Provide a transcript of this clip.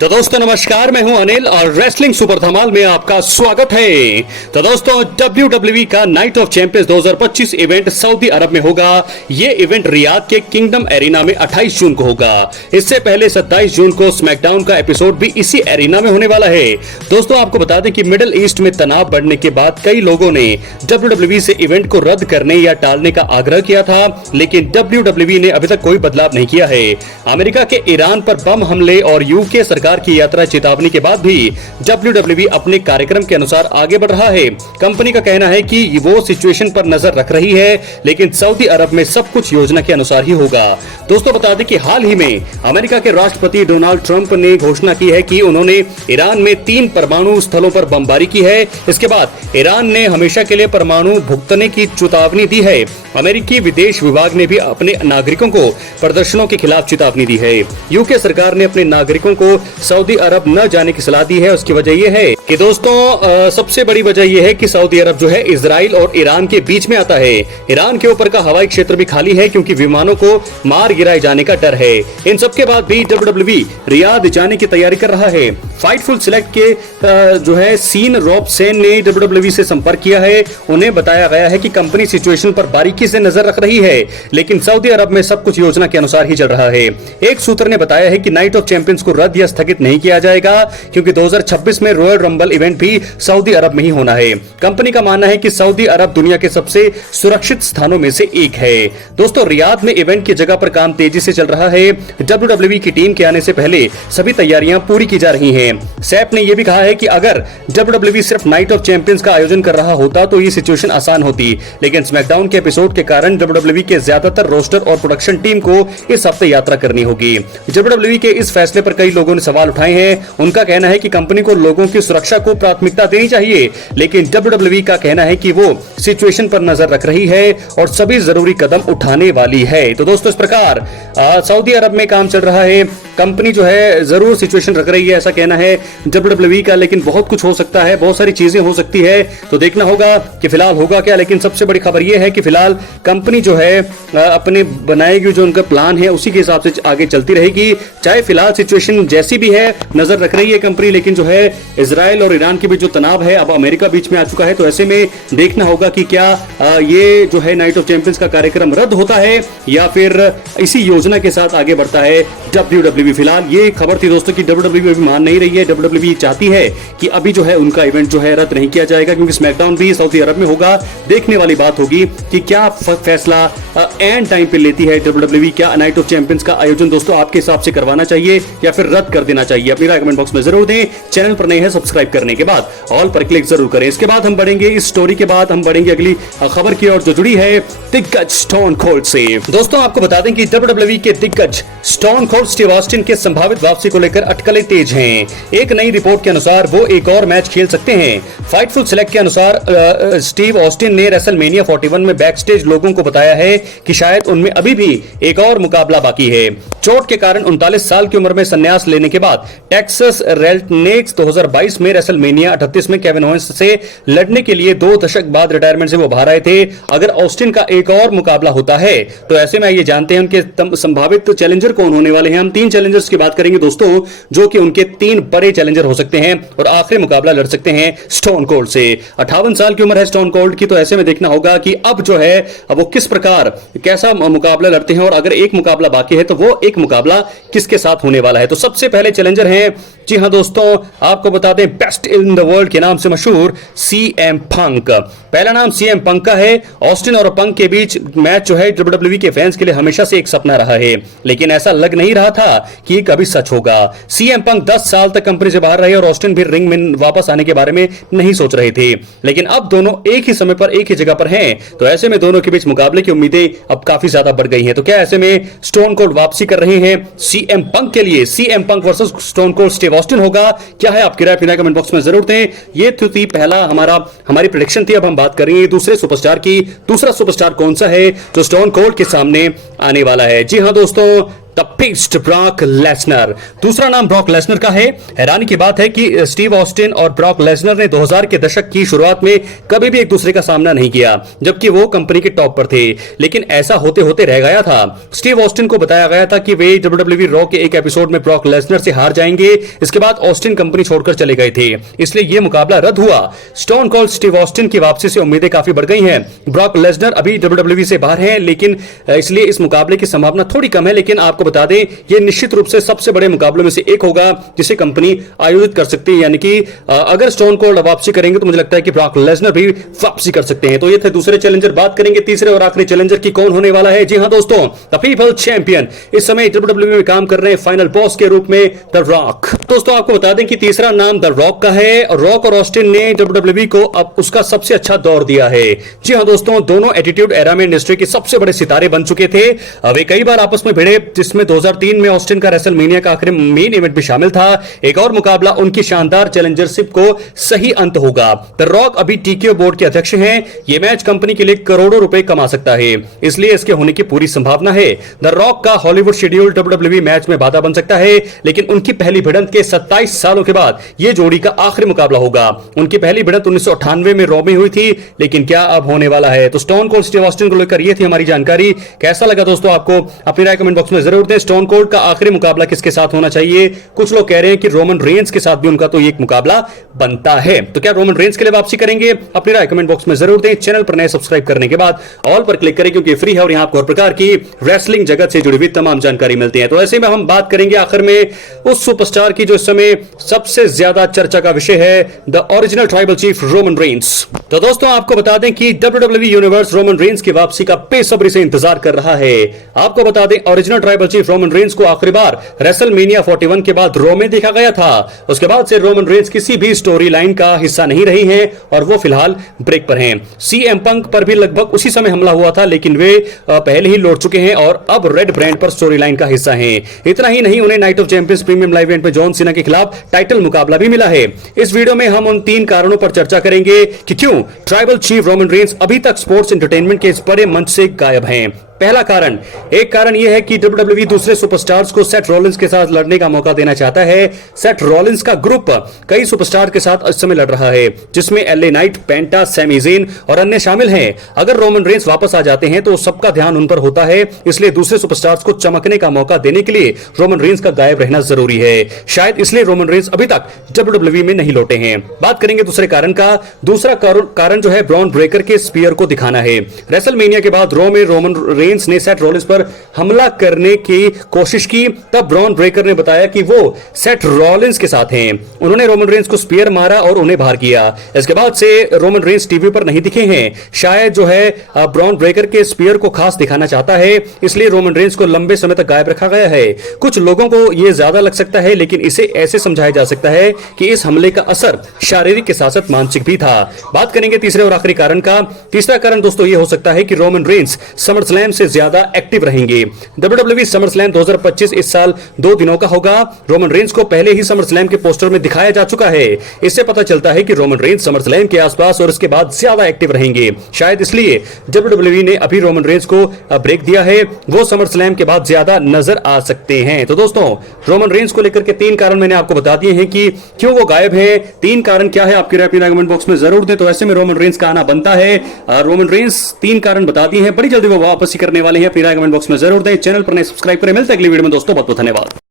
तो दोस्तों नमस्कार, मैं हूं अनिल और रेसलिंग सुपर धमाल में आपका स्वागत है। तो दोस्तों WWE का नाइट ऑफ चैंपियंस 2025 इवेंट सऊदी अरब में होगा। ये इवेंट रियाद के किंगडम एरिना में 28 जून को होगा। इससे पहले 27 जून को स्मैकडाउन का एपिसोड भी इसी एरिना में होने वाला है। दोस्तों आपको बता दें कि मिडिल ईस्ट में तनाव बढ़ने के बाद कई लोगों ने WWE से इवेंट को रद्द करने या टालने का आग्रह किया था, लेकिन WWE ने अभी तक कोई बदलाव नहीं किया है। अमेरिका के ईरान पर बम हमले और यूके सरकार की यात्रा चेतावनी के बाद भी WWE अपने कार्यक्रम के अनुसार आगे बढ़ रहा है। कंपनी का कहना है कि वो सिचुएशन पर नजर रख रही है, लेकिन सऊदी अरब में सब कुछ योजना के अनुसार ही होगा। दोस्तों बता दें कि हाल ही में अमेरिका के राष्ट्रपति डोनाल्ड ट्रंप ने घोषणा की है कि उन्होंने ईरान में 3 परमाणु स्थलों पर बमबारी की है। इसके बाद ईरान ने हमेशा के लिए परमाणु भुगतने की चेतावनी दी है। अमेरिकी विदेश विभाग ने भी अपने नागरिकों को प्रदर्शनों के खिलाफ चेतावनी दी है। यूके सरकार ने अपने नागरिकों को सऊदी अरब न जाने की सलाह दी है। उसकी वजह यह है कि दोस्तों सबसे बड़ी वजह यह है कि सऊदी अरब जो है इजराइल और ईरान के बीच में आता है। ईरान के ऊपर का हवाई क्षेत्र भी खाली है क्योंकि विमानों को मार गिराए जाने का डर है। इन सब के बाद भी WWE रियाद जाने की तैयारी कर रहा है। फाइटफुल सिलेक्ट के जो है सीन रॉबसेन ने WWE से संपर्क किया है। उन्हें बताया गया है कि कंपनी सिचुएशन पर बारीकी से नजर रख रही है, लेकिन सऊदी अरब में सब कुछ योजना के अनुसार ही चल रहा है। एक सूत्र ने बताया है कि नाइट ऑफ चैंपियंस को रद्द या स्थगित नहीं किया जाएगा क्योंकि 2026 में रॉयल रंबल इवेंट भी सऊदी अरब में ही होना है। कंपनी का मानना है कि सऊदी अरब दुनिया के सबसे सुरक्षित स्थानों में से एक है। दोस्तों रियाद में इवेंट की जगह पर काम तेजी से चल रहा है। WWE की टीम के आने से पहले सभी तैयारियां पूरी की जा रही हैं। सैप ने यह भी कहा है कि अगर WWE सिर्फ नाइट ऑफ चैंपियंस का आयोजन कर रहा होता तो ये सिचुएशन आसान होती, लेकिन स्मैकडाउन के एपिसोड के कारण WWE के ज्यादातर रोस्टर और प्रोडक्शन टीम को इस हफ्ते यात्रा करनी होगी। WWE के इस फैसले पर कई लोगों ने सवाल उठाए हैं। उनका कहना है कि कंपनी को लोगों की सुरक्षा को प्राथमिकता देनी चाहिए, लेकिन WWE का कहना है कि वो सिचुएशन पर नजर रख रही है और सभी जरूरी कदम उठाने वाली है। तो दोस्तों इस प्रकार सऊदी अरब में काम चल रहा है। कंपनी जो है जरूर सिचुएशन रख रही है, ऐसा कहना है WWE का, लेकिन बहुत कुछ हो सकता है, बहुत सारी चीजें हो सकती है, तो देखना होगा कि फिलहाल होगा क्या। लेकिन सबसे बड़ी खबर यह है कि फिलहाल कंपनी जो है अपने बनाएगी, जो उनका प्लान है उसी के हिसाब से आगे चलती रहेगी। चाहे फिलहाल सिचुएशन जैसी भी है नजर रख रही है कंपनी, लेकिन जो है इजराइल और ईरान के बीच जो तनाव है, अब अमेरिका बीच में आ चुका है, तो ऐसे में देखना होगा कि क्या ये जो है नाइट ऑफ चैंपियंस का कार्यक्रम रद्द होता है या फिर इसी योजना के साथ आगे बढ़ता है WWE। फिलहाल ये खबर थी दोस्तों कि WWE अभी मान नहीं रही है। WWE चाहती है कि अभी जो है उनका इवेंट जो है रद्द नहीं किया जाएगा क्योंकि स्मैकडाउन भी सऊदी अरब में होगा। देखने वाली बात होगी कि क्या फैसला एंड टाइम पे लेती है WWE। क्या नाइट ऑफ चैंपियंस का आयोजन दोस्तों आपके हिसाब से करवाना चाहिए या फिर रद्द कर देना चाहिए? अपनी राय कमेंट बॉक्स में जरूर दें। चैनल पर नए हैं सब्सक्राइब करने के बाद ऑल पर क्लिक जरूर करें। इसके बाद हम बढ़ेंगे इस स्टोरी के बाद हम बढ़ेंगे अगली खबर की ओर जो जुड़ी है दिग्गज स्टोन कोल्ड से। दोस्तों आपको बता दें कि WWE के दिग्गज स्टोन कोल्ड स्टीव ऑस्टिन के संभावित वापसी को लेकर अटकलें तेज हैं। एक नई रिपोर्ट के अनुसार वो एक और मैच खेल सकते हैं। फाइटफुल सिलेक्ट के अनुसार स्टीव ऑस्टिन ने रेसलमेनिया 41 में बैकस्टेज लोगों को बताया है कि शायद उनमें अभी भी एक और मुकाबला बाकी है। चोट के कारण 39 साल की उम्र में संन्यास लेने के बाद टेक्सास रेडनेक्स 2022 में रेसलमेनिया 38 में केविन ओवेंस से लड़ने के लिए 2 दशक बाद रिटायरमेंट से वो बाहर आए थे। अगर ऑस्टिन का एक और मुकाबला होता है तो ऐसे में ये जानते हैं उनके संभावित चैलेंजर कौन होने वाले हैं। हम 3 चैलेंजर्स की बात करेंगे दोस्तों, जो कि उनके 3 बड़े चैलेंजर हो सकते हैं और आखिरी मुकाबला लड़ सकते हैं स्टोन कोल्ड से। 58 साल की उम्र है स्टोन कोल्ड की, तो ऐसे में देखना होगा कि अब जो है वो किस प्रकार कैसा मुकाबला लड़ते हैं और अगर एक मुकाबला बाकी है तो वो एक मुकाबला किसके साथ होने वाला है। तो सबसे पहले चैलेंजर हैं, जी हां दोस्तों आपको बता दें, बेस्ट इन द वर्ल्ड के नाम से मशहूर CM पंक। पहला नाम CM पंक का है। ऑस्टिन और पंक के बीच मैच जो है WWE के फैंस के लिए हमेशा से एक सपना रहा है, लेकिन ऐसा लग नहीं रहा था कि ये कभी सच होगा। CM पंक 10 साल तक कंपनी से बाहर रहे और ऑस्टिन भी रिंग में वापस आने के बारे में नहीं सोच रहे थे, लेकिन अब दोनों एक ही समय पर एक ही जगह पर हैं, तो ऐसे में दोनों के बीच मुकाबले की उम्मीदें अब काफी ज्यादा बढ़ गई हैं। तो क्या ऐसे में स्टोन कोल्ड वापसी कर रहे हैं CM पंक के लिए? CM पंक versus stone cold Steve Austin होगा। क्या है आपकी राय? कमेंट बॉक्स में जरूर दें। ये थी पहला हमारी प्रेडिक्शन थी। अब हम बात करेंगे दूसरे सुपरस्टार की। दूसरा सुपरस्टार कौन सा है जो स्टोन कोल्ड के सामने आने वाला है? जी हां दोस्तों, द बीस्ट ब्रॉक लेसनर। दूसरा नाम ब्रॉक लेसनर का है। हैरानी की बात है कि स्टीव ऑस्टिन और ब्रॉक लेसनर ने 2000 के दशक की शुरुआत में कभी भी एक दूसरे का सामना नहीं किया, जबकि वो कंपनी के टॉप पर थे। लेकिन ऐसा होते होते रह गया था। स्टीव ऑस्टिन को बताया गया था कि वे WWE रॉ के एक एपिसोड में ब्रॉक लेसनर से हार जाएंगे। इसके बाद ऑस्टिन कंपनी छोड़कर चले गए थे, इसलिए यह मुकाबला रद्द हुआ। स्टोन कोल्ड स्टीव ऑस्टिन की वापसी से उम्मीदें काफी बढ़ गई हैं। ब्रॉक लेसनर अभी WWE से बाहर हैं, लेकिन इसलिए इस मुकाबले की संभावना थोड़ी कम है। लेकिन आपको बता दें, यह निश्चित रूप से सबसे बड़े मुकाबलों में से एक होगा जिसे कंपनी आयोजित कर सकती है। यानी कि अगर स्टोन कोल्ड वापसी करेंगे तो मुझे लगता है कि ब्रॉक लेसनर भी वापसी कर सकते हैं। तो ये थे दूसरे चैलेंजर। बात करेंगे तीसरे और आखिरी चैलेंजर की, कौन होने वाला है। जी हां दोस्तों, द पीपल चैंपियन इस समय WWE में काम कर रहे हैं फाइनल बॉस के रूप में, द रॉक। दोस्तों आपको बता दें कि तीसरा नाम द रॉक का है। रॉक और ऑस्टिन ने WWE को अब उसका सबसे अच्छा दौर दिया है। जी हां दोस्तों, दोनों एटीट्यूड एरा में इंडस्ट्री के सबसे बड़े सितारे बन चुके थे। वे कई बार आपस में भिड़े, जिसमें 2003 में ऑस्टिन का रेसलमेनिया का आखिरी मेन इवेंट भी शामिल था। एक और मुकाबला उनकी शानदार चैलेंजरशिप को सही अंत होगा। द रॉक अभी टीकेओ बोर्ड के अध्यक्ष हैं। यह मैच कंपनी के लिए करोड़ों रुपए कमा सकता है, इसलिए इसके होने की पूरी संभावना है। द रॉक का हॉलीवुड शेड्यूल WWE मैच में बाधा बन सकता है, लेकिन उनकी पहली भिड़ंत के 27 सालों के बाद यह जोड़ी का आखिरी मुकाबला होगा। उनकी पहली भिड़ंत 1998 में रॉ में हुई थी, लेकिन क्या अब होने वाला है। तो स्टोन कोल्ड स्टीव ऑस्टिन को लेकर यह थी हमारी जानकारी। कैसा लगा दोस्तों आपको, अपनी राय कमेंट बॉक्स में जरूर दें। स्टोन कोल्ड का आखिरी मुकाबला किसके साथ होना चाहिए। कुछ लोग कह रहे हैं कि रोमन रेंस के साथ भी उनका तो एक मुकाबला बनता है। तो क्या रोमन रेंस के लिए वापसी करेंगे, अपनी राय कमेंट बॉक्स में जरूर दें। चैनल पर नए सब्सक्राइब करने के बाद ऑल पर क्लिक करें, क्योंकि फ्री है और यहां आपको हर प्रकार की रेसलिंग जगत से जुड़ी हुई तमाम जानकारी मिलती है। तो ऐसे में हम बात करेंगे आखिर में उस सुपरस्टार की जो इस समय सबसे ज्यादा चर्चा का विषय है, the original tribal chief Roman Reigns. तो दोस्तों आपको बता दें कि WWE यूनिवर्स रोमन रेंस की वापसी का बेसब्री से इंतजार कर रहा है। आपको बता दें, original tribal chief Roman Reigns को आखिरी बार रेसलमेनिया 41 के बाद रॉ में देखा गया था। उसके बाद से रोमन रेंस किसी भी स्टोरी लाइन का हिस्सा नहीं रही हैं और वो फिलहाल ब्रेक पर हैं। CM पंक पर भी लगभग उसी समय हमला हुआ था, लेकिन वे पहले ही लौट चुके हैं और अब रेड ब्रांड पर स्टोरी लाइन का हिस्सा हैं। इतना ही नहीं, उन्हें night of champions premium live event में जॉन सीना के खिलाफ टाइटल मुकाबला भी मिला है। इस वीडियो में हम उन 3 कारणों पर चर्चा करेंगे कि क्यों ट्राइबल चीफ रोमन रेंस अभी तक स्पोर्ट्स एंटरटेनमेंट के इस बड़े मंच से गायब हैं। पहला कारण, एक कारण यह है कि WWE दूसरे सुपरस्टार्स को सेथ रॉलिंस के साथ लड़ने का मौका देना चाहता है। सेथ रॉलिंस का ग्रुप कई सुपरस्टार के साथ इस समय लड़ रहा है, जिसमें LA नाइट, पेंटा, सैमी ज़ेन और अन्य शामिल हैं। अगर रोमन रेंस वापस आ जाते हैं तो सबका ध्यान उन पर होता है, इसलिए दूसरे सुपरस्टार्स को चमकने का मौका देने के लिए रोमन रेंस का गायब रहना जरूरी है। शायद इसलिए रोमन रेंस अभी तक WWE में नहीं लौटे हैं। बात करेंगे दूसरे कारण का। दूसरा कारण जो है, ब्रॉन ब्रेकर के स्पीयर को दिखाना है। रेसलमेनिया के बाद रॉ में रोमन रेंस ने सेथ रॉलिंस पर हमला करने की कोशिश की, तब ब्रॉन ब्रेकर ने बताया कि वो सेथ रॉलिंस के साथ हैं। उन्होंने रोमन रेंस को स्पीयर मारा और उन्हें बाहर किया। इसके बाद से रोमन रेंस टीवी पर नहीं दिखे हैं। शायद जो है ब्रॉन ब्रेकर के स्पीयर को खास दिखाना चाहता है, इसलिए रोमन रेंस को लंबे समय तक गायब रखा गया है। कुछ लोगों को यह ज्यादा लग सकता है, लेकिन इसे ऐसे समझाया जा सकता है कि इस हमले का असर शारीरिक के साथ साथ मानसिक भी था। बात करेंगे तीसरे और आखिरी कारण का। तीसरा कारण दोस्तों यह हो सकता है कि रोमन रेंस समर स्लैम से ज्यादा एक्टिव रहेंगे। WWE समर स्लैम 2025 इस साल 2 दिनों का होगा। रोमन रेंस को पहले ही समर स्लैम के पोस्टर में दिखाया जा चुका है। इससे पता चलता है कि रोमन रेंस समर स्लैम के आसपास और इसके बाद ज्यादा एक्टिव रहेंगे। शायद इसलिए WWE ने अभी रोमन रेंस को ब्रेक दिया है। वो समर स्लैम के बाद ज्यादा नजर आ सकते हैं। तो दोस्तों, रोमन रेंस को लेकर के 3 कारण मैंने आपको बता दिए हैं कि क्यों वो गायब है। 3 कारण क्या है, आपकी राय कमेंट बॉक्स में जरूर दें। तो ऐसे में रोमन रेंस का आना बनता है। रोमन रेंस 3 कारण बता दिए हैं, बड़ी जल्दी वो वापसी करने वाले हैं। अपनी राय कमेंट बॉक्स में जरूर दें। चैनल पर नए सब्सक्राइब करें। मिलते हैं अगली वीडियो में दोस्तों, बहुत बहुत धन्यवाद।